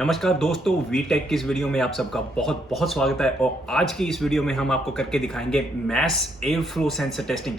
नमस्कार दोस्तों, वीटेक की इस वीडियो में आप सबका बहुत बहुत स्वागत है। और आज की इस वीडियो में हम आपको करके दिखाएंगे mass air flow sensor testing.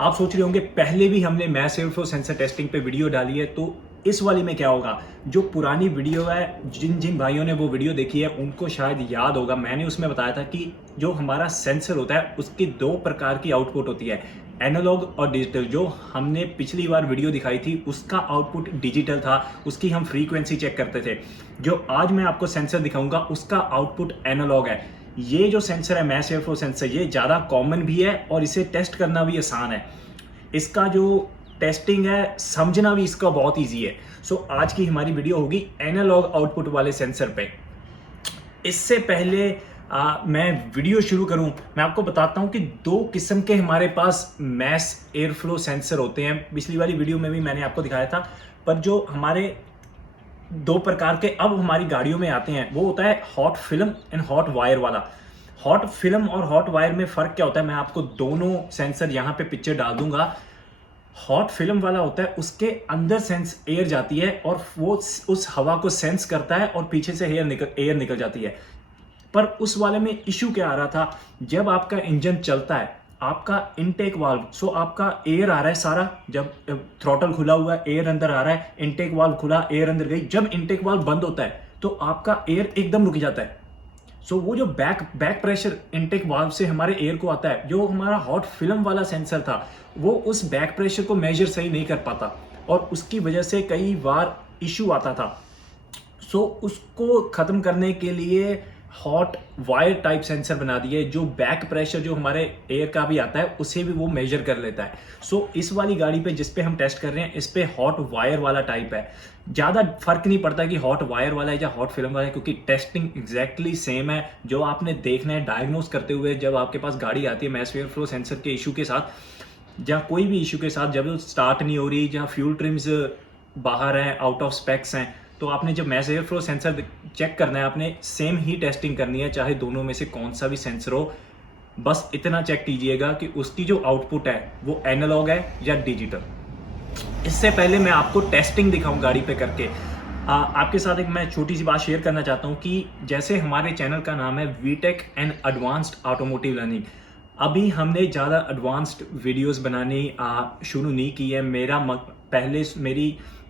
आप सोच रहे होंगे पहले भी हमने mass air flow sensor testing पे वीडियो डाली है, तो इस वाली में क्या होगा। जो पुरानी वीडियो है, जिन जिन भाइयों ने वो वीडियो देखी है उनको शायद याद होगा, मैंने उसमें बताया था कि जो हमारा सेंसर होता है उसकी दो प्रकार की आउटपुट होती है, एनालॉग और डिजिटल। जो हमने पिछली बार वीडियो दिखाई थी उसका आउटपुट डिजिटल था, उसकी हम फ्रीक्वेंसी चेक करते थे। जो आज मैं आपको सेंसर दिखाऊंगा उसका आउटपुट एनालॉग है। ये जो सेंसर है मैस एयर फ्लो सेंसर, ये ज़्यादा कॉमन भी है और इसे टेस्ट करना भी आसान है। इसका जो टेस्टिंग है समझना भी इसका बहुत ईजी है। सो आज की हमारी वीडियो होगी एनालॉग आउटपुट वाले सेंसर पे। इससे पहले मैं वीडियो शुरू करूं, मैं आपको बताता हूं कि दो किस्म के हमारे पास मैस एयर फ्लो सेंसर होते हैं। पिछली वाली वीडियो में भी मैंने आपको दिखाया था, पर जो हमारे दो प्रकार के अब हमारी गाड़ियों में आते हैं वो होता है hot film and hot wire वाला। हॉट फिल्म और हॉट वायर में फ़र्क क्या होता है, मैं आपको दोनों सेंसर यहाँ पे पिक्चर डाल दूंगा। हॉट फिल्म वाला होता है उसके अंदर सेंस एयर जाती है और वो उस हवा को सेंस करता है और पीछे से एयर निकल जाती है। पर उस वाले में इशू क्या आ रहा था, जब आपका इंजन चलता है, आपका इनटेक वाल्व, सो आपका एयर आ रहा है सारा, जब थ्रॉटल खुला हुआ है एयर अंदर आ रहा है, इनटेक वाल्व खुला एयर अंदर गई। जब इनटेक वाल्व बंद होता है तो आपका एयर एकदम रुक जाता है। सो वो जो बैक प्रेशर इनटेक वाल्व से हमारे एयर को आता है, जो हमारा हॉट फिल्म वाला सेंसर था वो उस बैक प्रेशर को मेजर सही नहीं कर पाता और उसकी वजह से कई बार इशू आता था। सो उसको खत्म करने के लिए हॉट वायर टाइप सेंसर बना दिए, जो बैक प्रेशर जो हमारे एयर का भी आता है उसे भी वो मेजर कर लेता है। सो इस वाली गाड़ी पे जिस पे हम टेस्ट कर रहे हैं इस पे हॉट वायर वाला टाइप है। ज़्यादा फर्क नहीं पड़ता कि हॉट वायर वाला है या हॉट फिल्म वाला है, क्योंकि टेस्टिंग एग्जैक्टली सेम है। जो आपने देखना है डायग्नोस करते हुए, जब आपके पास गाड़ी आती है मैस एयर फ्लो सेंसर के इशू के साथ, या कोई भी इशू के साथ, जब वो स्टार्ट नहीं हो रही, जहाँ फ्यूल ट्रिम्स बाहर हैं, आउट ऑफ स्पेक्स हैं, तो आपने जब mass air flow sensor check करना है आपने सेम ही टेस्टिंग करनी है, चाहे दोनों में से कौन सा भी सेंसर हो। बस इतना चेक कीजिएगा कि उसकी जो आउटपुट है वो एनालॉग है या डिजिटल। इससे पहले मैं आपको टेस्टिंग दिखाऊं गाड़ी पे करके, आपके साथ एक मैं छोटी सी बात शेयर करना चाहता हूं कि जैसे हमारे चैनल का नाम है Vtech and advanced automotive learning, अभी हमने ज़्यादा एडवांस्ड वीडियोस बनानी शुरू नहीं की है।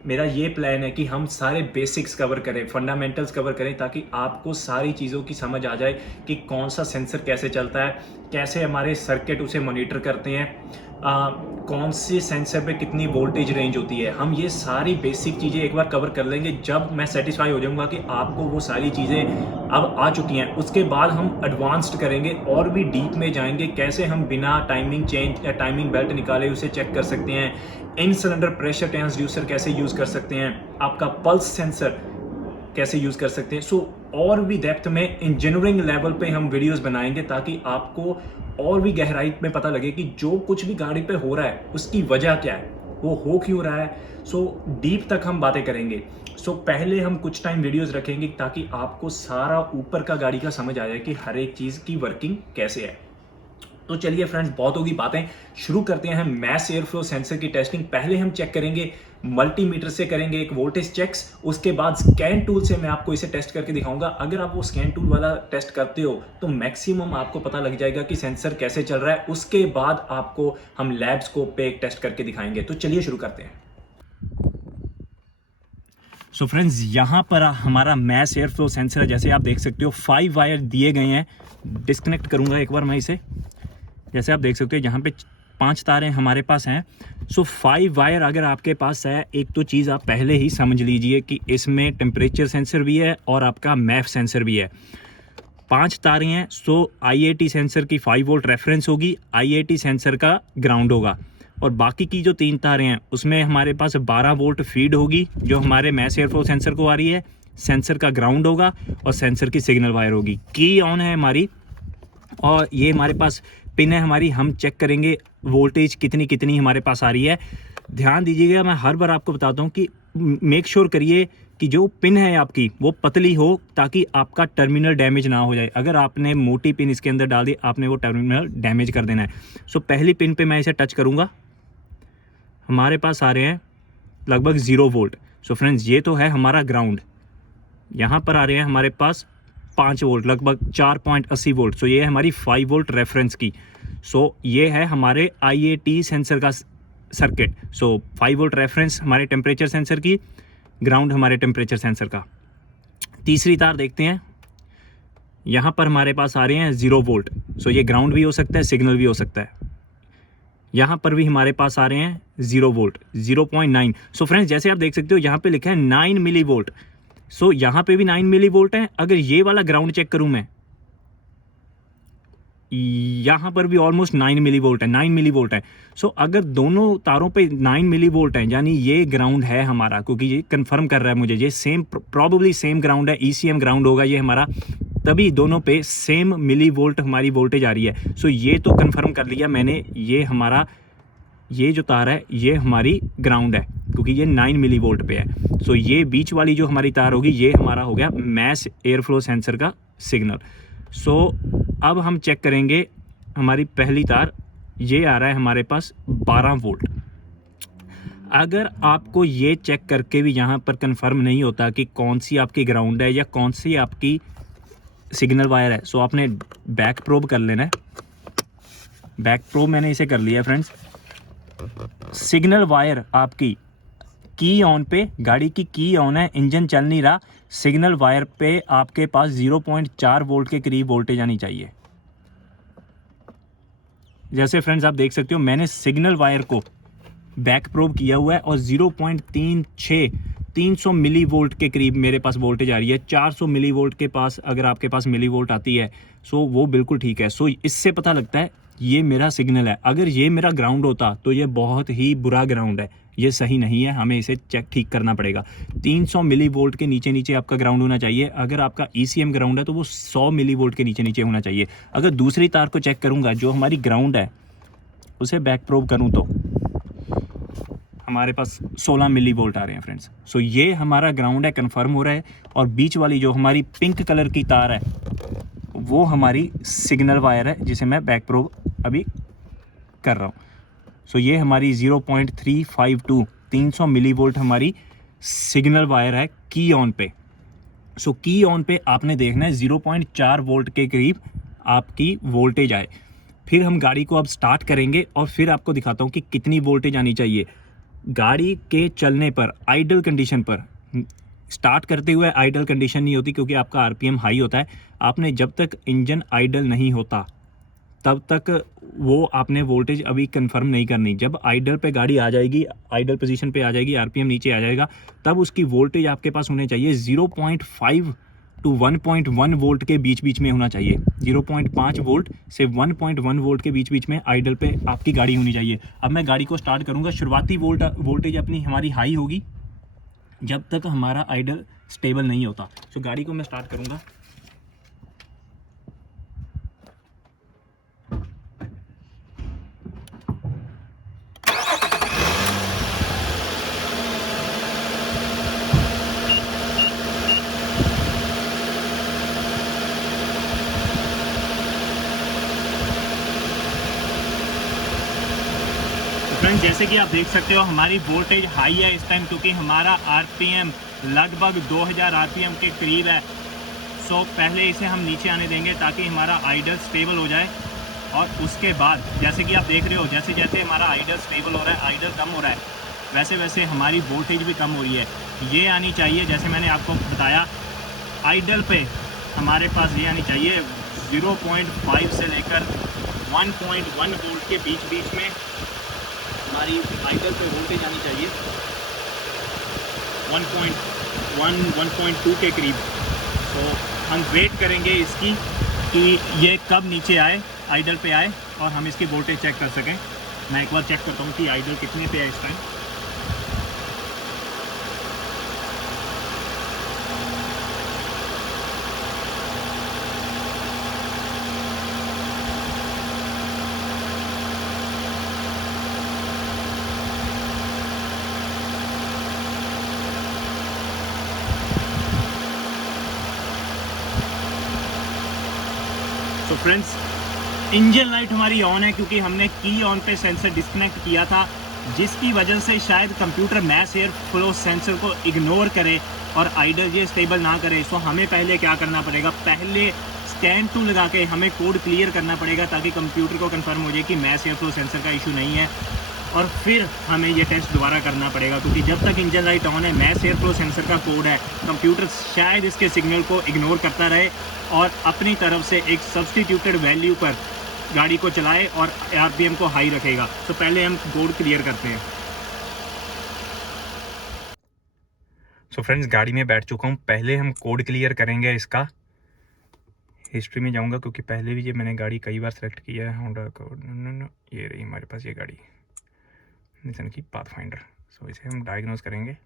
मेरा ये प्लान है कि हम सारे बेसिक्स कवर करें, फंडामेंटल्स कवर करें, ताकि आपको सारी चीज़ों की समझ आ जाए कि कौन सा सेंसर कैसे चलता है, कैसे हमारे सर्किट उसे मॉनिटर करते हैं, कौन से सेंसर पे कितनी वोल्टेज रेंज होती है। हम ये सारी बेसिक चीज़ें एक बार कवर कर लेंगे। जब मैं सेटिस्फाई हो जाऊंगा कि आपको वो सारी चीज़ें अब आ चुकी हैं, उसके बाद हम एडवांस्ड करेंगे और भी डीप में जाएंगे। कैसे हम बिना टाइमिंग चेंज या टाइमिंग बेल्ट निकाले उसे चेक कर सकते हैं, इन सिलेंडर प्रेशर ट्रांसड्यूसर कैसे यूज़ कर सकते हैं, आपका पल्स सेंसर कैसे यूज़ कर सकते हैं। सो और भी डेप्थ में इंजीनियरिंग लेवल पे हम वीडियोस बनाएंगे, ताकि आपको और भी गहराई में पता लगे कि जो कुछ भी गाड़ी पे हो रहा है उसकी वजह क्या है, वो हो क्यों रहा है। सो डीप तक हम बातें करेंगे। सो पहले हम कुछ टाइम वीडियोस रखेंगे ताकि आपको सारा ऊपर का गाड़ी का समझ आ जाए कि हर एक चीज़ की वर्किंग कैसे है। तो चलिए फ्रेंड्स, बहुत होगी बातें, शुरू करते हैं मैस एयर फ्लो सेंसर की टेस्टिंग। पहले हम चेक करेंगे मल्टीमीटर से, करेंगे एक वोल्टेज चेक्स, उसके बाद स्कैन टूल से मैं आपको इसे टेस्ट करके दिखाऊंगा। अगर आप वो स्कैन टूल वाला टेस्ट करते हो तो मैक्सिमम आपको पता लग जाएगा कि सेंसर कैसे चल रहा है। उसके बाद आपको हम लैब स्कोप पे एक टेस्ट करके दिखाएंगे। तो चलिए शुरू करते हैं। सो फ्रेंड्स, यहाँ पर हमारा मैस एयर फ्लो सेंसर, जैसे आप देख सकते हो 5 वायर दिए गए हैं। डिस्कनेक्ट करूंगा एक बार मैं इसे। जैसे आप देख सकते हो यहाँ पे 5 तारें हमारे पास हैं। सो 5 वायर अगर आपके पास है, एक तो चीज़ आप पहले ही समझ लीजिए कि इसमें टेम्परेचर सेंसर भी है और आपका मैफ सेंसर भी है। 5 तारें हैं। सो IAT सेंसर की 5 वोल्ट रेफरेंस होगी, IAT सेंसर का ग्राउंड होगा, और बाकी की जो 3 तारें हैं उसमें हमारे पास 12 वोल्ट फीड होगी जो हमारे मैस एयर फ्लो सेंसर को आ रही है, सेंसर का ग्राउंड होगा और सेंसर की सिग्नल वायर होगी। की ऑन है हमारी, और ये हमारे पास पिन है हमारी। हम चेक करेंगे वोल्टेज कितनी कितनी हमारे पास आ रही है। ध्यान दीजिएगा, मैं हर बार आपको बताता हूँ कि मेक श्योर करिए कि जो पिन है आपकी वो पतली हो, ताकि आपका टर्मिनल डैमेज ना हो जाए। अगर आपने मोटी पिन इसके अंदर डाल दी, आपने वो टर्मिनल डैमेज कर देना है। सो पहली पिन पे मैं इसे टच करूँगा, हमारे पास आ रहे हैं लगभग 0 वोल्ट। सो फ्रेंड्स, ये तो है हमारा ग्राउंड। यहाँ पर आ रहे हैं हमारे पास 5 वोल्ट, लगभग 4.80 वोल्ट। सो ये है हमारी 5 वोल्ट रेफरेंस की। सो ये है हमारे IAT सेंसर का सर्किट। सो 5 वोल्ट रेफरेंस हमारे टेम्परेचर सेंसर की, ग्राउंड हमारे टेम्परेचर सेंसर का। तीसरी तार देखते हैं, यहाँ पर हमारे पास आ रहे हैं 0 वोल्ट। सो ये ग्राउंड भी हो सकता है, सिग्नल भी हो सकता है। यहाँ पर भी हमारे पास आ रहे हैं 0 वोल्ट, 0.9। सो फ्रेंड्स, जैसे आप देख सकते हो यहाँ पे लिखा है 9 मिली वोल्ट। सो यहाँ पे भी 9 मिली वोल्ट है। अगर ये वाला ग्राउंड चेक करूँ मैं, यहाँ पर भी ऑलमोस्ट 9 मिली वोल्ट है, 9 मिली वोल्ट है। सो अगर दोनों तारों पे 9 मिली वोल्ट है, यानी ये ग्राउंड है हमारा, क्योंकि ये कंफर्म कर रहा है मुझे, ये सेम प्रॉबेबली सेम ग्राउंड है, ECM ग्राउंड होगा ये हमारा, तभी दोनों पे सेम मिली वोल्ट हमारी वोल्टेज आ रही है। सो ये तो कंफर्म कर लिया मैंने, ये हमारा ये जो तार है ये हमारी ग्राउंड है, क्योंकि ये 9 मिली वोल्ट पे है। सो ये बीच वाली जो हमारी तार होगी ये हमारा हो गया मैस एयर फ्लो सेंसर का सिग्नल। सो अब हम चेक करेंगे हमारी पहली तार, ये आ रहा है हमारे पास 12 वोल्ट। अगर आपको ये चेक करके भी यहाँ पर कंफर्म नहीं होता कि कौन सी आपकी ग्राउंड है या कौन सी आपकी सिग्नल वायर है, सो आपने बैक प्रोब कर लेना है। बैक प्रोब मैंने इसे कर लिया है फ्रेंड्स। सिग्नल वायर आपकी की ऑन पे, गाड़ी की की ऑन है, इंजन चल नहीं रहा, सिग्नल वायर पे आपके पास 0.4 वोल्ट के करीब वोल्टेज आनी चाहिए। जैसे फ्रेंड्स आप देख सकते हो मैंने सिग्नल वायर को बैक प्रोब किया हुआ है और 0.36 300 मिली वोल्ट के करीब मेरे पास वोल्टेज आ रही है। 400 मिली वोल्ट के पास अगर आपके पास मिली वोल्ट आती है सो वो बिल्कुल ठीक है। सो इससे पता लगता है ये मेरा सिग्नल है। अगर ये मेरा ग्राउंड होता तो ये बहुत ही बुरा ग्राउंड है, ये सही नहीं है, हमें इसे चेक ठीक करना पड़ेगा। 300 मिली वोल्ट के नीचे नीचे आपका ग्राउंड होना चाहिए। अगर आपका ECM ग्राउंड है तो वो 100 मिली वोल्ट के नीचे नीचे होना चाहिए। अगर दूसरी तार को चेक करूँगा जो हमारी ग्राउंड है, उसे बैक प्रोब करूँ तो हमारे पास 16 मिली वोल्ट आ रहे हैं फ्रेंड्स। सो ये हमारा ग्राउंड है, कंफर्म हो रहा है। और बीच वाली जो हमारी पिंक कलर की तार है वो हमारी सिग्नल वायर है, जिसे मैं बैक प्रोब अभी कर रहा हूँ। सो ये हमारी 0.352 300 मिली वोल्ट हमारी सिग्नल वायर है की ऑन पे। सो की ऑन पे आपने देखना है 0.4 वोल्ट के करीब आपकी वोल्टेज आए। फिर हम गाड़ी को अब स्टार्ट करेंगे और फिर आपको दिखाता हूँ कि कितनी वोल्टेज आनी चाहिए। गाड़ी के चलने पर, आइडल कंडीशन पर, स्टार्ट करते हुए आइडल कंडीशन नहीं होती क्योंकि आपका RPM हाई होता है। आपने जब तक इंजन आइडल नहीं होता तब तक वो आपने वोल्टेज अभी कंफर्म नहीं करनी। जब आइडल पे गाड़ी आ जाएगी, आइडल पोजीशन पे आ जाएगी, RPM नीचे आ जाएगा, तब उसकी वोल्टेज आपके पास होने चाहिए 0.5 to 1.1 वोल्ट के बीच बीच में होना चाहिए। 0.5 वोल्ट से 1.1 वोल्ट के बीच बीच में आइडल पे आपकी गाड़ी होनी चाहिए। अब मैं गाड़ी को स्टार्ट करूँगा। शुरुआती वोल्टेज अपनी हमारी हाई होगी जब तक हमारा आइडल स्टेबल नहीं होता। सो गाड़ी को मैं स्टार्ट करूँगा। फ्रेंड्स जैसे कि आप देख सकते हो हमारी वोल्टेज हाई है इस टाइम, क्योंकि हमारा RPM लगभग 2000 RPM के करीब है। सो पहले इसे हम नीचे आने देंगे ताकि हमारा आइडल स्टेबल हो जाए। और उसके बाद जैसे कि आप देख रहे हो, जैसे जैसे हमारा आइडल स्टेबल हो रहा है, आइडल कम हो रहा है, वैसे वैसे हमारी वोल्टेज भी कम हो रही है। ये आनी चाहिए, जैसे मैंने आपको बताया, आइडल पे हमारे पास ये आनी चाहिए 0.5 से लेकर 1.1 वोल्ट के बीच बीच में हमारी आइडल पे वोल्टेज आनी चाहिए 1.1 1.2 के करीब। तो हम वेट करेंगे इसकी कि ये कब नीचे आए, आइडल पे आए और हम इसकी वोल्टेज चेक कर सकें। मैं एक बार चेक करता हूँ कि आइडल कितने पे है इस टाइम। तो फ्रेंड्स इंजन लाइट हमारी ऑन है क्योंकि हमने की ऑन पे सेंसर डिस्कनेक्ट किया था, जिसकी वजह से शायद computer mass air flow sensor को इग्नोर करे और आइडल ये स्टेबल ना करे, तो हमें पहले क्या करना पड़ेगा, पहले स्कैन टू लगा के हमें कोड क्लियर करना पड़ेगा ताकि कंप्यूटर को कंफर्म हो जाए कि मैस एयर फ्लो सेंसर का इशू नहीं है, और फिर हमें ये टेस्ट दोबारा करना पड़ेगा। क्योंकि जब तक इंजन लाइट ऑन है, मैस एयर फ्लो सेंसर का कोड है, कंप्यूटर शायद इसके सिग्नल को इग्नोर करता रहे और अपनी तरफ से एक सब्सटीट्यूटेड वैल्यू पर गाड़ी को चलाए और आरपीएम को हाई रखेगा। तो पहले हम कोड क्लियर करते हैं। सो फ्रेंड्स, गाड़ी में बैठ चुका हूँ, पहले हम कोड क्लियर करेंगे। इसका हिस्ट्री में जाऊँगा क्योंकि पहले भी ये मैंने गाड़ी कई बार सेलेक्ट किया है। होंडा कोड ये रही हमारे पास ये गाड़ी, निसान की पाथफाइंडर। सो इसे हम डायग्नोज करेंगे।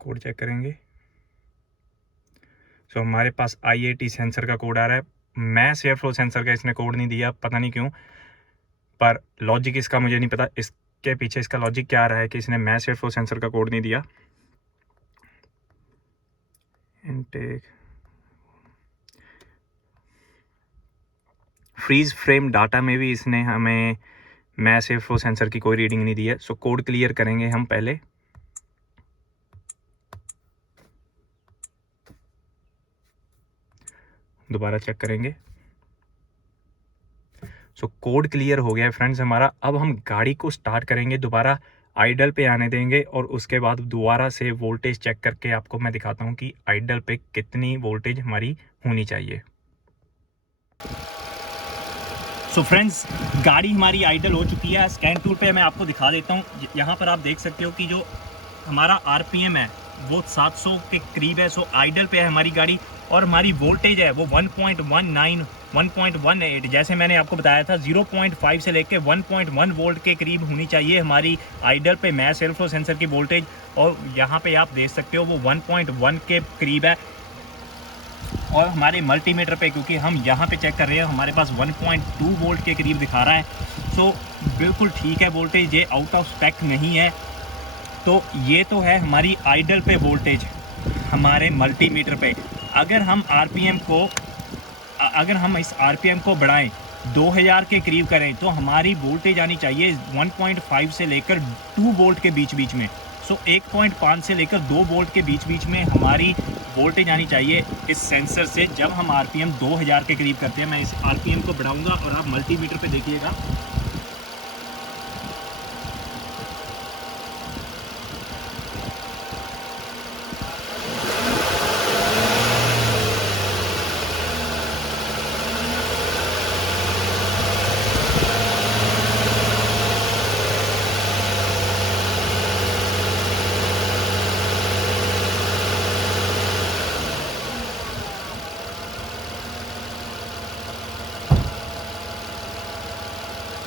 कोड चेक करेंगे। सो हमारे पास IAT सेंसर का कोड आ रहा है। मैस एयर फ्लो सेंसर का इसने कोड नहीं दिया, पता नहीं क्यों, पर लॉजिक इसका मुझे नहीं पता, इसके पीछे इसका लॉजिक क्या आ रहा है कि इसने मैस एयर फ्लो सेंसर का कोड नहीं दिया। इनटेक फ्रीज फ्रेम डाटा में भी इसने हमें मैस एयर फ्लो सेंसर की कोई रीडिंग नहीं दी है। सो कोड क्लियर करेंगे हम पहले। दोबारा चेक करेंगे। सो कोड क्लियर हो गया है फ्रेंड्स हमारा। अब हम गाड़ी को स्टार्ट करेंगे, दोबारा आइडल पे आने देंगे और उसके बाद दोबारा से वोल्टेज चेक करके आपको मैं दिखाता हूँ कि आइडल पे कितनी वोल्टेज हमारी होनी चाहिए। सो फ्रेंड्स, गाड़ी हमारी आइडल हो चुकी है। स्कैन टूल पे मैं आपको दिखा देता हूँ। यहाँ पर आप देख सकते हो कि जो हमारा आरपीएम है वो 700 के करीब है। सो आइडल पे है हमारी गाड़ी और हमारी वोल्टेज है वो 1.19 1.18, जैसे मैंने आपको बताया था 0.5 से लेके 1.1 वोल्ट के करीब होनी चाहिए हमारी आइडल पे मैस एयर फ्लो सेंसर की वोल्टेज। और यहाँ पे आप देख सकते हो वो 1.1 के करीब है। और हमारे मल्टीमीटर पे, क्योंकि हम यहाँ पे चेक कर रहे हैं, हमारे पास 1.2 वोल्ट के करीब दिखा रहा है। सो बिल्कुल ठीक है वोल्टेज, ये आउट ऑफ स्पेक नहीं है। तो ये तो है हमारी आइडल पे वोल्टेज हमारे मल्टीमीटर पे। अगर हम इस आरपीएम को बढ़ाएं, 2000 के करीब करें, तो हमारी वोल्टेज आनी चाहिए 1.5 से लेकर 2 वोल्ट के बीच में। सो 1.5 से लेकर 2 वोल्ट के बीच में हमारी वोल्टेज आनी चाहिए इस सेंसर से जब हम आरपीएम 2000 के करीब करते हैं। मैं इस आरपीएम को बढ़ाऊंगा और आप मल्टीमीटर पे देखिएगा।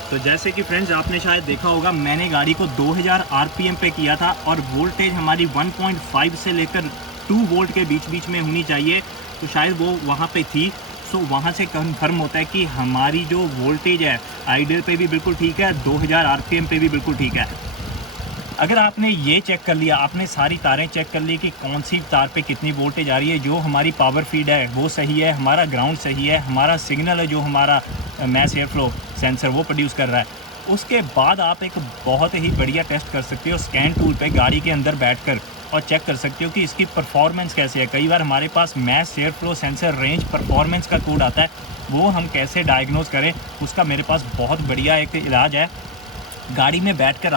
तो जैसे कि फ्रेंड्स आपने शायद देखा होगा, मैंने गाड़ी को 2000 आरपीएम पे किया था और वोल्टेज हमारी 1.5 से लेकर 2 वोल्ट के बीच में होनी चाहिए। तो शायद वो वहाँ पे थी। सो वहाँ से कंफर्म होता है कि हमारी जो वोल्टेज है आइडल पे भी बिल्कुल ठीक है, 2000 आरपीएम पे भी बिल्कुल ठीक है। अगर आपने ये चेक कर लिया, आपने सारी तारें चेक कर ली कि कौन सी तार पे कितनी वोल्टेज आ रही है, जो हमारी पावर फीड है वो सही है, हमारा ग्राउंड सही है, हमारा सिग्नल है जो हमारा मैस एयर फ्लो सेंसर वो प्रोड्यूस कर रहा है, उसके बाद आप एक बहुत ही बढ़िया टेस्ट कर सकते हो स्कैन टूल पे गाड़ी के अंदर बैठकर और चेक कर सकते हो कि इसकी परफॉर्मेंस कैसे है। कई बार हमारे पास mass air flow sensor range performance का कोड आता है, वो हम कैसे डायग्नोज करें, उसका मेरे पास बहुत बढ़िया एक इलाज है। गाड़ी में बैठकर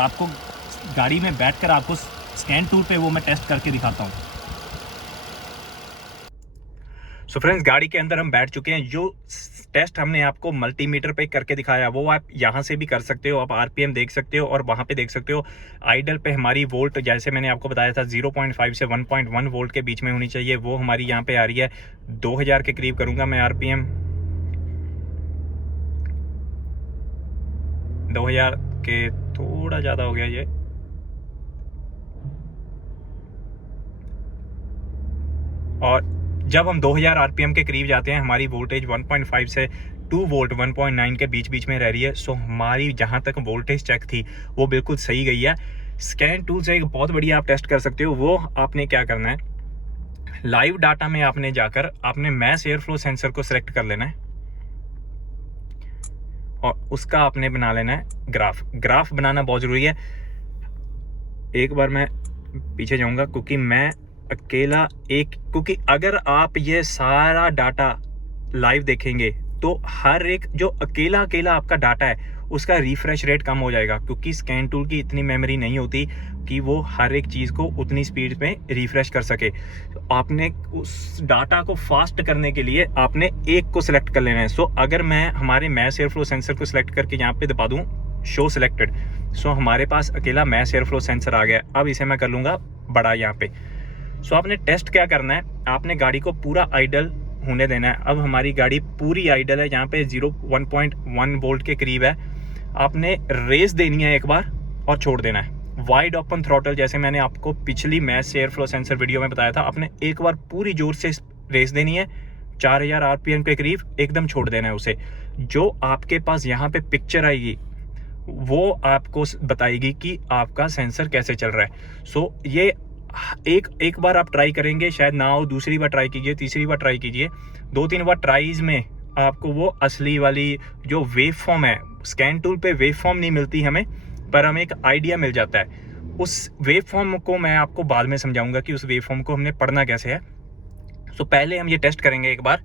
आपको स्कैन टूल पे वो मैं टेस्ट करके दिखाता हूँ। सो फ्रेंड्स, गाड़ी के अंदर हम बैठ चुके हैं। जो टेस्ट हमने आपको मल्टीमीटर पे करके दिखाया वो आप यहाँ से भी कर सकते हो। आप आरपीएम देख सकते हो और वहाँ पे देख सकते हो आइडल पे हमारी वोल्ट, जैसे मैंने आपको बताया था 0.5 से 1.1 वोल्ट के बीच में होनी चाहिए, वो हमारी यहाँ पे आ रही है। 2000 के करीब करूँगा मैं आरपीएम, 2000 के थोड़ा ज़्यादा हो गया ये। और जब हम 2000 आरपीएम के करीब जाते हैं, हमारी वोल्टेज 1.5 से 2 वोल्ट 1.9 के बीच बीच में रह रही है। सो हमारी जहाँ तक वोल्टेज चेक थी वो बिल्कुल सही गई है। स्कैन टूल से एक बहुत बढ़िया आप टेस्ट कर सकते हो। वो आपने क्या करना है, लाइव डाटा में आपने जाकर आपने मैस एयर फ्लो सेंसर को सिलेक्ट कर लेना है और उसका आपने बना लेना है ग्राफ बनाना बहुत ज़रूरी है। एक बार मैं पीछे जाऊंगा क्योंकि मैं अकेला क्योंकि अगर आप ये सारा डाटा लाइव देखेंगे तो हर एक जो अकेला आपका डाटा है उसका रिफ्रेश रेट कम हो जाएगा, क्योंकि स्कैन टूल की इतनी मेमोरी नहीं होती कि वो हर एक चीज़ को उतनी स्पीड में रिफ्रेश कर सके। तो आपने उस डाटा को फास्ट करने के लिए आपने एक को सिलेक्ट कर लेना है। सो अगर मैं हमारे मैस एयर फ्लो सेंसर को सिलेक्ट करके यहाँ पे दबा दूँ शो सिलेक्टेड, सो हमारे पास अकेला मैस एयर फ्लो सेंसर आ गया। अब इसे मैं कर लूँगा बड़ा यहाँ पे। सो आपने टेस्ट क्या करना है, आपने गाड़ी को पूरा आइडल होने देना है। अब हमारी गाड़ी पूरी आइडल है, यहाँ पे 1.1 वोल्ट के करीब है। आपने रेस देनी है एक बार और छोड़ देना है। वाइड ओपन थ्रॉटल, जैसे मैंने आपको पिछली mass air flow sensor video में बताया था, आपने एक बार पूरी जोर से रेस देनी है 4000 आरपीएम के करीब, एकदम छोड़ देना है उसे। जो आपके पास यहाँ पे पिक्चर आएगी वो आपको बताएगी कि आपका सेंसर कैसे चल रहा है। सो ये एक बार आप ट्राई करेंगे, शायद ना हो, दूसरी बार ट्राई कीजिए, तीसरी बार ट्राई कीजिए, 2-3 बार ट्राईज में आपको वो असली वाली जो वेव फॉर्म है, स्कैन टूल पे वेव फॉर्म नहीं मिलती हमें, पर हमें एक आइडिया मिल जाता है। उस वेव फॉर्म को मैं आपको बाद में समझाऊंगा कि उस वेव फॉर्म को हमने पढ़ना कैसे है। सो पहले हम ये टेस्ट करेंगे एक बार।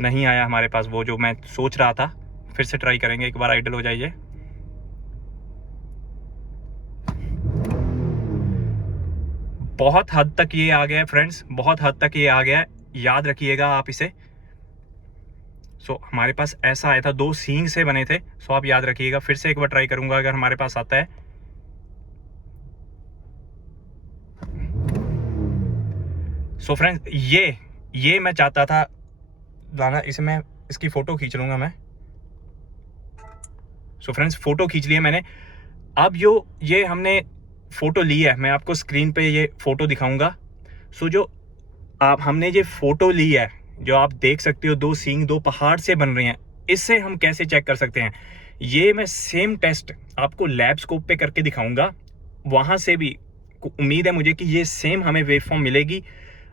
नहीं आया हमारे पास वो जो मैं सोच रहा था, फिर से ट्राई करेंगे, एक बार आइडल हो जाइए। बहुत हद तक ये आ गया है फ्रेंड्स, बहुत हद तक ये आ गया है, याद रखिएगा आप इसे। सो हमारे पास ऐसा आया था, 2 सींग से बने थे। सो आप याद रखिएगा। फिर से एक बार ट्राई करूंगा अगर हमारे पास आता है। सो फ्रेंड्स ये मैं चाहता था लाना, इसे मैं इसकी फोटो खींच लूंगा मैं। सो फ्रेंड्स फोटो खींच लिया मैंने। अब ये हमने फोटो ली है, मैं आपको स्क्रीन पे ये फोटो दिखाऊंगा। सो जो हमने ये फोटो ली है, जो आप देख सकते हो 2 सींग 2 पहाड़ से बन रहे हैं, इससे हम कैसे चेक कर सकते हैं। ये मैं सेम टेस्ट आपको लैब स्कोप पे करके दिखाऊंगा। वहां से भी उम्मीद है मुझे कि ये सेम हमें वेव फॉर्म मिलेगी।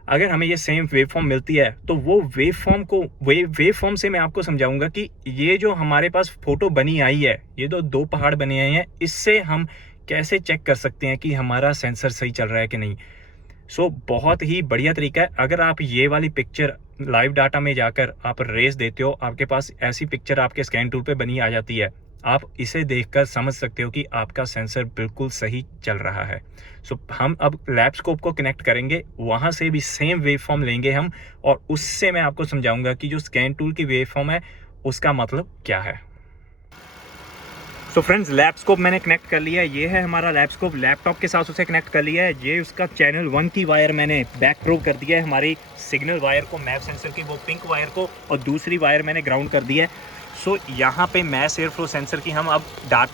अगर हमें ये सेम वेव फॉर्म मिलती है तो वो वेव फॉर्म से मैं आपको समझाऊंगा कि ये जो हमारे पास फोटो बनी आई है, ये 2 पहाड़ बने आए हैं, इससे हम कैसे चेक कर सकते हैं कि हमारा सेंसर सही चल रहा है कि नहीं। सो बहुत ही बढ़िया तरीका है। अगर आप ये वाली पिक्चर लाइव डाटा में जाकर आप रेस देते हो, आपके पास ऐसी पिक्चर आपके स्कैन टूल पे बनी आ जाती है, आप इसे देखकर समझ सकते हो कि आपका सेंसर बिल्कुल सही चल रहा है। सो हम अब लैब स्कोप को कनेक्ट करेंगे, वहां से भी सेम वेव फॉर्म लेंगे हम, और उससे मैं आपको समझाऊंगा कि जो स्कैन टूल की वेव फॉर्म है उसका मतलब क्या है। सो फ्रेंड्स लैब स्कोप मैंने कनेक्ट कर लिया है। ये है हमारा लैब स्कोप, लैपटॉप के साथ उसे कनेक्ट कर लिया है। ये उसका चैनल 1 की वायर मैंने बैक प्रो कर दिया है, हमारी सिग्नल वायर को, मैप सेंसर की वो पिंक वायर को, और दूसरी वायर मैंने ग्राउंड कर दिया है। सो यहाँ पे मैस एयर फ्लो सेंसर की हम अब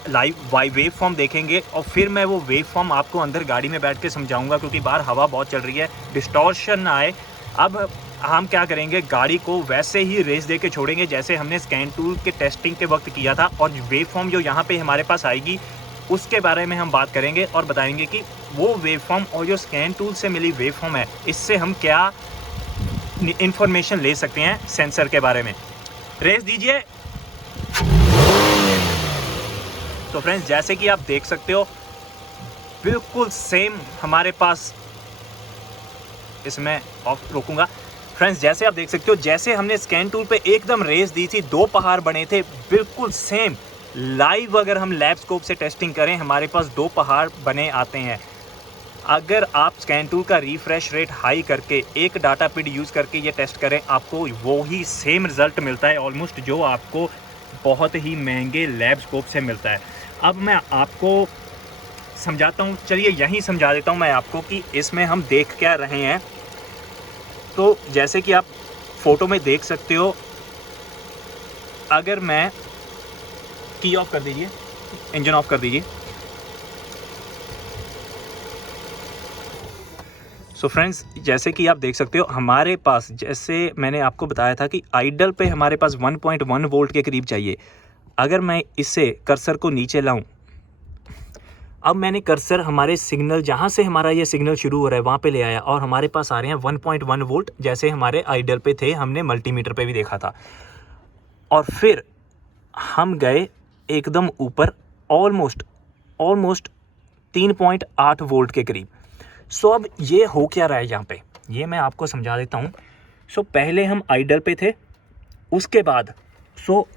लाइव वेव फॉर्म देखेंगे, और फिर मैं वो वेव फॉर्म आपको अंदर गाड़ी में बैठ के समझाऊंगा, क्योंकि बाहर हवा बहुत चल रही है, डिस्टॉर्शन ना आए। अब हम क्या करेंगे, गाड़ी को वैसे ही रेस दे के छोड़ेंगे जैसे हमने स्कैन टूल के टेस्टिंग के वक्त किया था, और वेव फॉर्म जो यहाँ पे हमारे पास आएगी उसके बारे में हम बात करेंगे और बताएंगे कि वो वेव फॉर्म और जो स्कैन टूल से मिली वेव फॉर्म है, इससे हम क्या इंफॉर्मेशन ले सकते हैं सेंसर के बारे में। रेस दीजिए। तो फ्रेंड्स जैसे कि आप देख सकते हो बिल्कुल सेम हमारे पास, इसमें ऑफ रोकूंगा। फ्रेंड्स जैसे आप देख सकते हो, जैसे हमने स्कैन टूल पे एकदम रेस दी थी, 2 पहाड़ बने थे, बिल्कुल सेम लाइव अगर हम लैब स्कोप से टेस्टिंग करें हमारे पास 2 पहाड़ बने आते हैं। अगर आप स्कैन टूल का रिफ्रेश रेट हाई करके एक डाटा पिड यूज़ करके ये टेस्ट करें, आपको वो ही सेम रिजल्ट मिलता है ऑलमोस्ट, जो आपको बहुत ही महंगे लैब स्कोप से मिलता है। अब मैं आपको समझाता हूँ, चलिए यहीं समझा देता हूँ मैं आपको कि इसमें हम देख क्या रहे हैं। तो जैसे कि आप फ़ोटो में देख सकते हो, अगर मैं की ऑफ कर दीजिए, इंजन ऑफ कर दीजिए। सो फ्रेंड्स, जैसे कि आप देख सकते हो हमारे पास, जैसे मैंने आपको बताया था कि आइडल पे हमारे पास 1.1 वोल्ट के करीब चाहिए। अगर मैं इससे कर्सर को नीचे लाऊं, अब मैंने कर्सर हमारे सिग्नल, जहां से हमारा ये सिग्नल शुरू हो रहा है वहां पे ले आया और हमारे पास आ रहे हैं 1.1 वोल्ट, जैसे हमारे आइडल पे थे, हमने मल्टीमीटर पे भी देखा था। और फिर हम गए एकदम ऊपर, ऑलमोस्ट 3.8 वोल्ट के करीब। सो अब ये हो क्या रहा है यहाँ पे, ये मैं आपको समझा देता हूँ। सो पहले हम आइडल पे थे, उसके बाद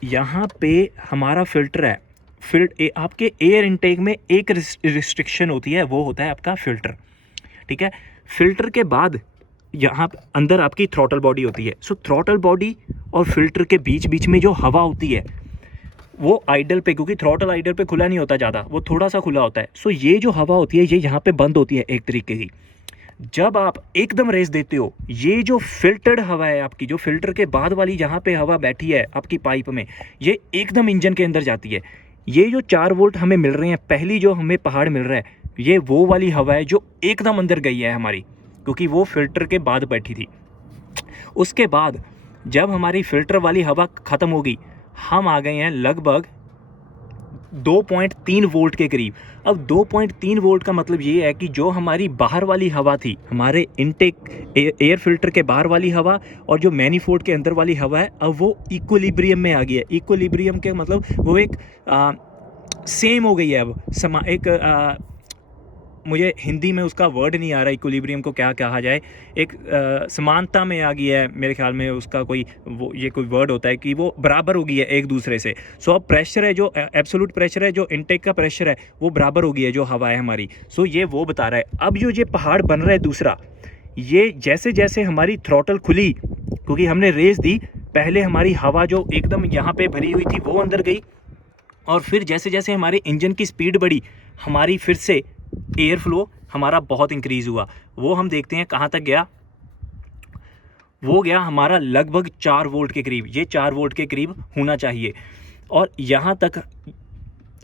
यहाँ पे हमारा फिल्टर है। आपके एयर इनटेक में एक रिस्ट्रिक्शन होती है, वो होता है आपका फिल्टर, ठीक है। फिल्टर के बाद यहाँ अंदर आपकी थ्रॉटल बॉडी होती है। सो थ्रॉटल बॉडी और फिल्टर के बीच बीच में जो हवा होती है वो आइडल पे, क्योंकि थ्रॉटल आइडल पे खुला नहीं होता ज़्यादा, वो थोड़ा सा खुला होता है। सो ये जो हवा होती है ये यहाँ पे बंद होती है एक तरीके की। जब आप एकदम रेस देते हो, ये जो फिल्टर्ड हवा है आपकी, जो फिल्टर के बाद वाली जहाँ पे हवा बैठी है आपकी पाइप में, ये एकदम इंजन के अंदर जाती है। ये जो 4 वोल्ट हमें मिल रहे हैं, पहली जो हमें पहाड़ मिल रहा है, ये वो वाली हवा है जो एकदम अंदर गई है हमारी, क्योंकि वो फिल्टर के बाद बैठी थी। उसके बाद जब हमारी फिल्टर वाली हवा ख़त्म हो गई, हम आ गए हैं लगभग 2.3 वोल्ट के करीब। अब 2.3 वोल्ट का मतलब ये है कि जो हमारी बाहर वाली हवा थी, हमारे इनटेक एयर फिल्टर के बाहर वाली हवा और जो मैनीफोल्ड के अंदर वाली हवा है, अब वो इक्विलिब्रियम में आ गई है। इक्विलिब्रियम के मतलब वो एक सेम हो गई है। अब मुझे हिंदी में उसका वर्ड नहीं आ रहा, इक्विलिब्रियम को क्या कहा जाए, एक समानता में आ गई है मेरे ख्याल में। उसका कोई कोई वर्ड होता है कि वो बराबर हो गई है एक दूसरे से। सो अब प्रेशर है, जो एब्सोल्यूट प्रेशर है, जो इनटेक का प्रेशर है, वो बराबर हो गई है जो हवा है हमारी। सो ये वो बता रहा है। अब जो ये पहाड़ बन रहा है दूसरा, ये जैसे जैसे हमारी थ्रॉटल खुली, क्योंकि हमने रेस दी, पहले हमारी हवा जो एकदम यहाँ पे भरी हुई थी वो अंदर गई, और फिर जैसे जैसे हमारे इंजन की स्पीड बढ़ी, हमारी फिर से एयर फ्लो हमारा बहुत इंक्रीज़ हुआ। वो हम देखते हैं कहाँ तक गया। वो गया हमारा लगभग 4 वोल्ट के करीब। ये 4 वोल्ट के करीब होना चाहिए। और यहाँ तक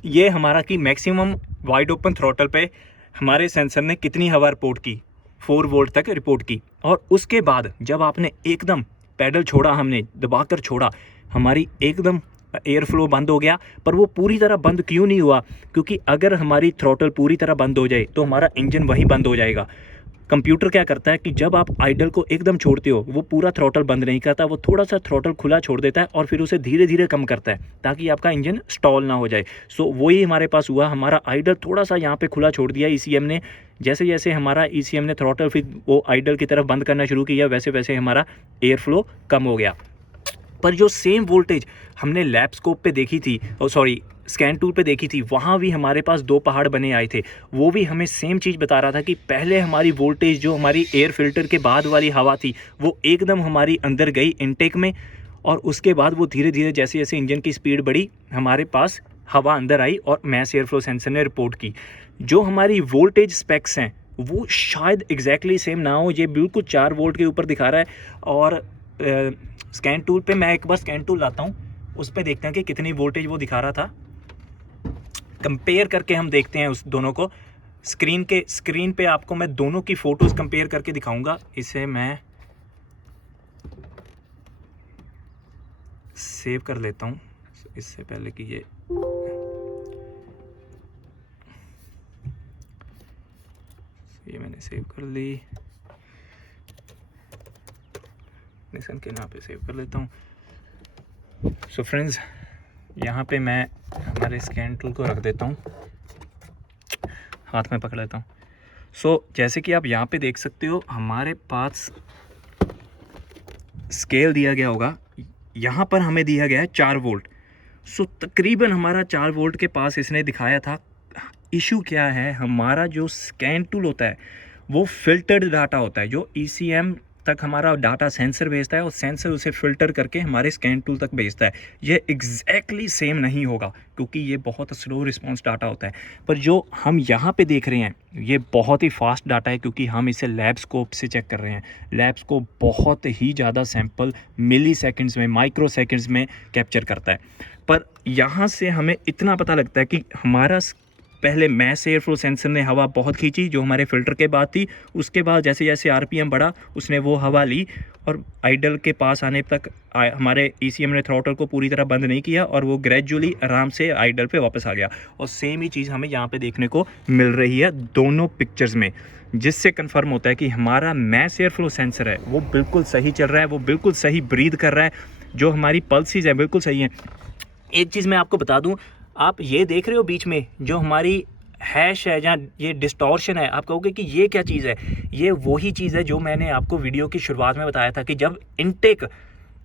ये हमारा कि मैक्सिमम वाइड ओपन थ्रॉटल पे हमारे सेंसर ने कितनी हवा रिपोर्ट की, 4 वोल्ट तक रिपोर्ट की। और उसके बाद जब आपने एकदम पैडल छोड़ा, हमने दबाकर छोड़ा, हमारी एकदम एयर फ्लो बंद हो गया। पर वो पूरी तरह बंद क्यों नहीं हुआ? क्योंकि अगर हमारी थ्रॉटल पूरी तरह बंद हो जाए तो हमारा इंजन वहीं बंद हो जाएगा। कंप्यूटर क्या करता है कि जब आप आइडल को एकदम छोड़ते हो, वो पूरा थ्रॉटल बंद नहीं करता, वो थोड़ा सा थ्रॉटल खुला छोड़ देता है और फिर उसे धीरे धीरे कम करता है ताकि आपका इंजन स्टॉल ना हो जाए। सो वही हमारे पास हुआ। हमारा आइडल थोड़ा सा यहाँ पे खुला छोड़ दिया ईसीएम ने। जैसे जैसे हमारा ईसीएम ने थ्रॉटल फिर वो आइडल की तरफ बंद करना शुरू किया, वैसे वैसे हमारा एयर फ्लो कम हो गया। पर जो सेम वोल्टेज हमने लैब स्कोप पे देखी थी, स्कैन टूल पे देखी थी, वहाँ भी हमारे पास 2 पहाड़ बने आए थे। वो भी हमें सेम चीज़ बता रहा था कि पहले हमारी वोल्टेज, जो हमारी एयर फिल्टर के बाद वाली हवा थी, वो एकदम हमारी अंदर गई इनटेक में, और उसके बाद वो धीरे धीरे जैसे जैसे इंजन की स्पीड बढ़ी, हमारे पास हवा अंदर आई और मैस एयर फ्लो सेंसर ने रिपोर्ट की। जो हमारी वोल्टेज स्पेक्स हैं वो शायद एग्जैक्टली सेम ना हो। ये बिल्कुल 4 वोल्ट के ऊपर दिखा रहा है। और स्कैन टूल पे मैं एक बार स्कैन टूल लाता हूँ, उस पर देखते हैं कि कितनी वोल्टेज वो दिखा रहा था। कंपेयर करके हम देखते हैं उस दोनों को। स्क्रीन पे आपको मैं दोनों की फ़ोटोज़ कंपेयर करके दिखाऊंगा। इसे मैं सेव कर लेता हूँ इससे पहले कि ये मैंने सेव कर ली। निशान के नाम पे सेव कर लेता हूँ। सो फ्रेंड्स, यहाँ पे मैं हमारे स्कैन टूल को रख देता हूँ, हाथ में पकड़ लेता हूँ। सो जैसे कि आप यहाँ पे देख सकते हो, हमारे पास स्केल दिया गया होगा, यहाँ पर हमें दिया गया है 4 वोल्ट। सो तकरीबन हमारा 4 वोल्ट के पास इसने दिखाया था। इशू क्या है, हमारा जो स्कैन टूल होता है वो फिल्टर्ड डाटा होता है, जो ईसीएम तक हमारा डाटा सेंसर भेजता है और सेंसर उसे फ़िल्टर करके हमारे स्कैन टूल तक भेजता है। ये एग्जैक्टली सेम नहीं होगा क्योंकि ये बहुत स्लो रिस्पांस डाटा होता है। पर जो हम यहाँ पे देख रहे हैं ये बहुत ही फास्ट डाटा है, क्योंकि हम इसे लैब स्कोप से चेक कर रहे हैं। लैब स्कोप बहुत ही ज़्यादा सैंपल मिली सेकेंड्स में, माइक्रो सेकेंड्स में कैप्चर करता है। पर यहाँ से हमें इतना पता लगता है कि हमारा पहले मैस एयर फ्लो सेंसर ने हवा बहुत खींची जो हमारे फ़िल्टर के बाद थी, उसके बाद जैसे जैसे आरपीएम बढ़ा उसने वो हवा ली और आइडल के पास आने तक हमारे ईसीएम ने थ्रॉटल को पूरी तरह बंद नहीं किया और वो ग्रेजुअली आराम से आइडल पे वापस आ गया। और सेम ही चीज़ हमें यहाँ पे देखने को मिल रही है दोनों पिक्चर्स में, जिससे कंफर्म होता है कि हमारा मैस एयर फ्लो सेंसर है वो बिल्कुल सही चल रहा है, वो बिल्कुल सही ब्रीथ कर रहा है, जो हमारी पल्सेस है बिल्कुल सही है। एक चीज़ मैं आपको बता दूं, आप ये देख रहे हो बीच में जो हमारी हैश है जहाँ ये डिस्टॉर्शन है, आप कहोगे कि ये क्या चीज़ है, ये वही चीज़ है जो मैंने आपको वीडियो की शुरुआत में बताया था कि जब इनटेक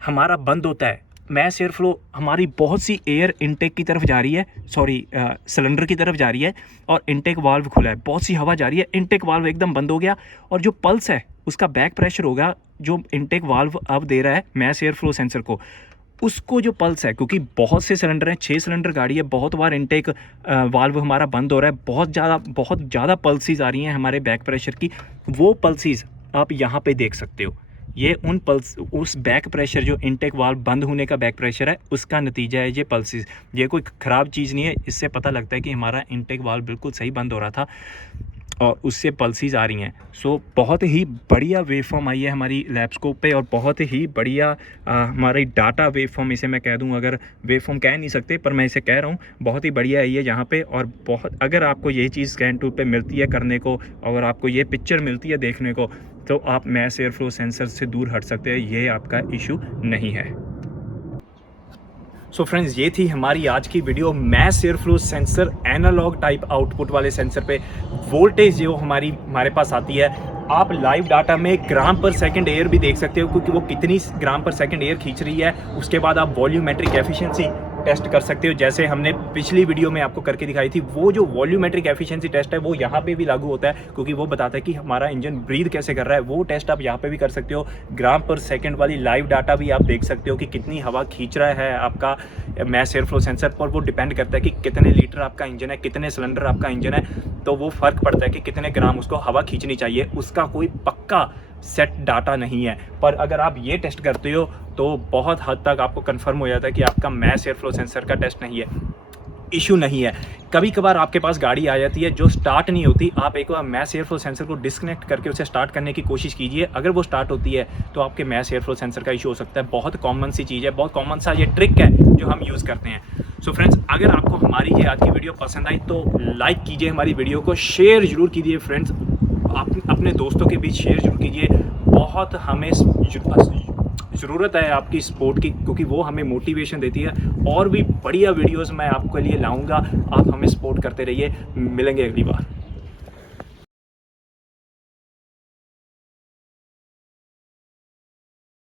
हमारा बंद होता है, मैस एयर फ्लो हमारी बहुत सी एयर इनटेक की तरफ जा रही है, सिलेंडर की तरफ जा रही है और इनटेक वाल्व खुला है, बहुत सी हवा जा रही है, इनटेक वाल्व एकदम बंद हो गया और जो पल्स है उसका बैक प्रेशर होगा जो इनटेक वाल्व अब दे रहा है मैस एयर फ्लो सेंसर को, उसको जो पल्स है, क्योंकि बहुत से सिलेंडर हैं, 6 सिलेंडर गाड़ी है, बहुत बार इनटेक वाल्व हमारा बंद हो रहा है, बहुत ज़्यादा पल्सेस आ रही हैं हमारे बैक प्रेशर की, वो पल्सेस आप यहाँ पे देख सकते हो। ये उस बैक प्रेशर जो इनटेक वाल्व बंद होने का बैक प्रेशर है उसका नतीजा है ये पल्सेस। ये कोई ख़राब चीज़ नहीं है, इससे पता लगता है कि हमारा इनटेक वाल्व बिल्कुल सही बंद हो रहा था और उससे पल्सेस आ रही हैं। सो बहुत ही बढ़िया वेवफॉर्म आई है हमारी लैबस्कोप पे और बहुत ही बढ़िया हमारी डाटा वेवफॉर्म, इसे मैं कह दूं, अगर वेवफॉर्म कह नहीं सकते पर मैं इसे कह रहा हूं, बहुत ही बढ़िया आई है यहाँ पे। और बहुत अगर आपको ये चीज़ स्कैन टूल पे मिलती है करने को, अगर आपको ये पिक्चर मिलती है देखने को, तो आप मैस एयर फ्लो सेंसर से दूर हट सकते हैं, ये आपका इशू नहीं है। सो फ्रेंड्स, ये थी हमारी आज की video mass air flow sensor analogue type output वाले सेंसर पे। वोल्टेज जो हमारे पास आती है, आप लाइव डाटा में ग्राम पर सेकंड एयर भी देख सकते हो क्योंकि वो कितनी ग्राम पर सेकंड एयर खींच रही है। उसके बाद आप वॉल्यूमेट्रिक एफिशिएंसी टेस्ट कर सकते हो, जैसे हमने पिछली वीडियो में आपको करके दिखाई थी। वो जो वॉल्यूमेट्रिक एफिशिएंसी टेस्ट है वो यहाँ पे भी लागू होता है क्योंकि वो बताता है कि हमारा इंजन ब्रीथ कैसे कर रहा है। वो टेस्ट आप यहाँ पे भी कर सकते हो। ग्राम पर सेकंड वाली लाइव डाटा भी आप देख सकते हो कि कितनी हवा खींच रहा है आपका मैस एयर फ्लो सेंसर पर। वो डिपेंड करता है कि कितने लीटर आपका इंजन है, कितने सिलेंडर आपका इंजन है, तो वो फर्क पड़ता है कि कितने ग्राम उसको हवा खींचनी चाहिए। उसका कोई पक्का सेट डाटा नहीं है, पर अगर आप ये टेस्ट करते हो तो बहुत हद तक आपको कंफर्म हो जाता है कि आपका मैस एयर फ्लो सेंसर का टेस्ट नहीं है, इशू नहीं है। कभी कभार आपके पास गाड़ी आ जाती है जो स्टार्ट नहीं होती, आप एक बार मैस एयर फ्लो सेंसर को डिस्कनेक्ट करके उसे स्टार्ट करने की कोशिश कीजिए। अगर वो स्टार्ट होती है तो आपके मैस एयर फ्लो सेंसर का इशू हो सकता है। बहुत कॉमन सी चीज़ है, बहुत कॉमन सा ये ट्रिक है जो हम यूज़ करते हैं। सो फ्रेंड्स, अगर आपको हमारी ये आज की वीडियो पसंद आई तो लाइक कीजिए हमारी वीडियो को, शेयर जरूर कीजिए फ्रेंड्स, अपने दोस्तों के बीच शेयर जरूर कीजिए। बहुत हमें ज़रूरत है आपकी सपोर्ट की क्योंकि वो हमें मोटिवेशन देती है। और भी बढ़िया वीडियोस मैं आपके लिए लाऊंगा, आप हमें सपोर्ट करते रहिए। मिलेंगे अगली बार।